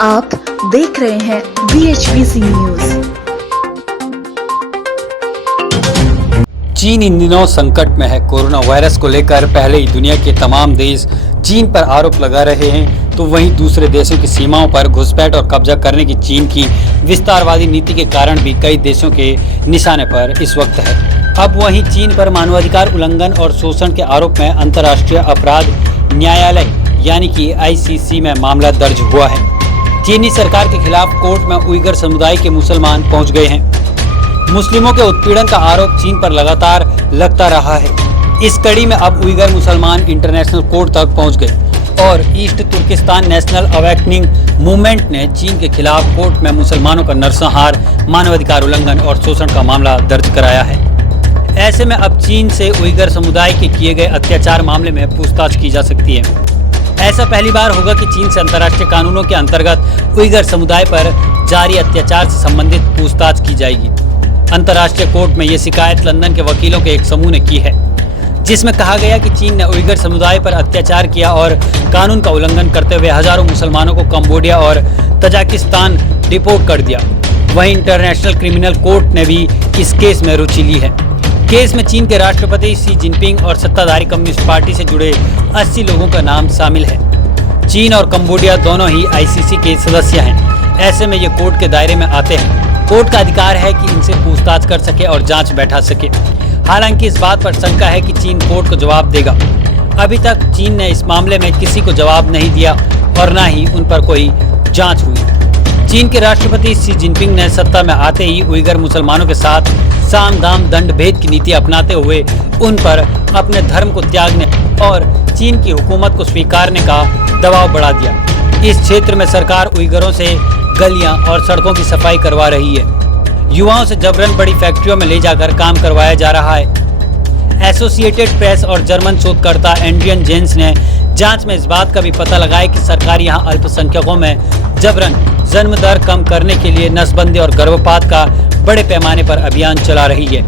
आप देख रहे हैं BHBC न्यूज। चीन इन दिनों संकट में है। कोरोना वायरस को लेकर पहले ही दुनिया के तमाम देश चीन पर आरोप लगा रहे हैं, तो वहीं दूसरे देशों की सीमाओं पर घुसपैठ और कब्जा करने की चीन की विस्तारवादी नीति के कारण भी कई देशों के निशाने पर इस वक्त है। अब वहीं चीन पर मानवाधिकार उल्लंघन और शोषण के आरोप में अंतर्राष्ट्रीय अपराध न्यायालय यानी कि ICC में मामला दर्ज हुआ है। चीनी सरकार के खिलाफ कोर्ट में उइगर समुदाय के मुसलमान पहुंच गए हैं। मुस्लिमों के उत्पीड़न का आरोप चीन पर लगातार लगता रहा है। इस कड़ी में अब उइगर मुसलमान इंटरनेशनल कोर्ट तक पहुंच गए और East Turkistan national awakening movement ने चीन के खिलाफ कोर्ट में मुसलमानों का नरसंहार, मानवाधिकार उल्लंघन और शोषण का मामला दर्ज कराया है। ऐसे में अब चीन से उइगर समुदाय के किए गए अत्याचार मामले में पूछताछ की जा सकती है। ऐसा पहली बार होगा कि चीन से अंतर्राष्ट्रीय कानूनों के अंतर्गत उइगर समुदाय पर जारी अत्याचार से संबंधित पूछताछ की जाएगी। अंतर्राष्ट्रीय कोर्ट में ये शिकायत लंदन के वकीलों के एक समूह ने की है, जिसमें कहा गया कि चीन ने उइगर समुदाय पर अत्याचार किया और कानून का उल्लंघन करते हुए हजारों मुसलमानों को कंबोडिया और तजाकिस्तान डिपोर्ट कर दिया। वहीं इंटरनेशनल क्रिमिनल कोर्ट ने भी इस केस में रुचि ली है। केस में चीन के राष्ट्रपति शी जिनपिंग और सत्ताधारी कम्युनिस्ट पार्टी से जुड़े 80 लोगों का नाम शामिल है। चीन और कंबोडिया दोनों ही ICC के सदस्य हैं। ऐसे में ये कोर्ट के दायरे में आते हैं। कोर्ट का अधिकार है कि इनसे पूछताछ कर सके और जांच बैठा सके। हालांकि इस बात पर शंका है कि चीन कोर्ट को जवाब देगा। अभी तक चीन ने इस मामले में किसी को जवाब नहीं दिया और न ही उन पर कोई जाँच हुई। चीन के राष्ट्रपति शी जिनपिंग ने सत्ता में आते ही उइगर मुसलमानों के साथ साम दाम दंड भेद की नीति अपनाते हुए उन पर अपने धर्म को त्यागने और चीन की हुकूमत को स्वीकारने का दबाव बढ़ा दिया। इस क्षेत्र में सरकार उइगरों से गलियां और सड़कों की सफाई करवा रही है। युवाओं से जबरन बड़ी फैक्ट्रियों में ले जाकर काम करवाया जा रहा है। एसोसिएटेड प्रेस और जर्मन शोधकर्ता एंड्रियन जेन्स ने जांच में इस बात का भी पता लगाया कि सरकार यहां अल्पसंख्यकों में जबरन जन्म दर कम करने के लिए नसबंदी और गर्भपात का बड़े पैमाने पर अभियान चला रही है।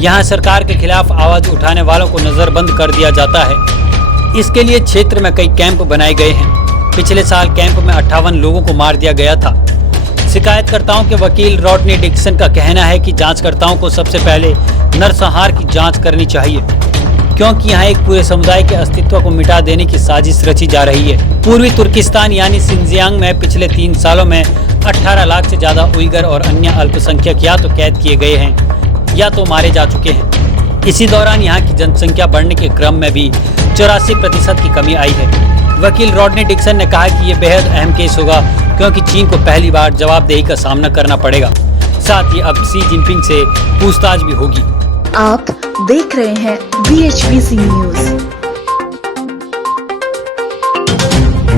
यहां सरकार के खिलाफ आवाज उठाने वालों को नजरबंद कर दिया जाता है। इसके लिए क्षेत्र में कई कैंप बनाए गए हैं। पिछले साल कैंप में 58 लोगों को मार दिया गया था। शिकायतकर्ताओं के वकील रॉडनी डिक्सन का कहना है कि जांचकर्ताओं को सबसे पहले नरसंहार की जांच करनी चाहिए, क्योंकि यहाँ एक पूरे समुदाय के अस्तित्व को मिटा देने की साजिश रची जा रही है। पूर्वी तुर्किस्तान यानी सिंजियांग में पिछले 3 सालों में 18 लाख से ज्यादा उइगर और अन्य अल्पसंख्यक या तो कैद किए गए हैं या तो मारे जा चुके हैं। इसी दौरान यहाँ की जनसंख्या बढ़ने के क्रम में भी 84% की कमी आई है। वकील रॉडनी डिक्सन ने कहा कि ये बेहद अहम केस होगा, क्योंकि चीन को पहली बार जवाबदेही का सामना करना पड़ेगा। साथ ही अब शी जिनपिंग से पूछताछ भी होगी। आप देख रहे हैं BHBC न्यूज।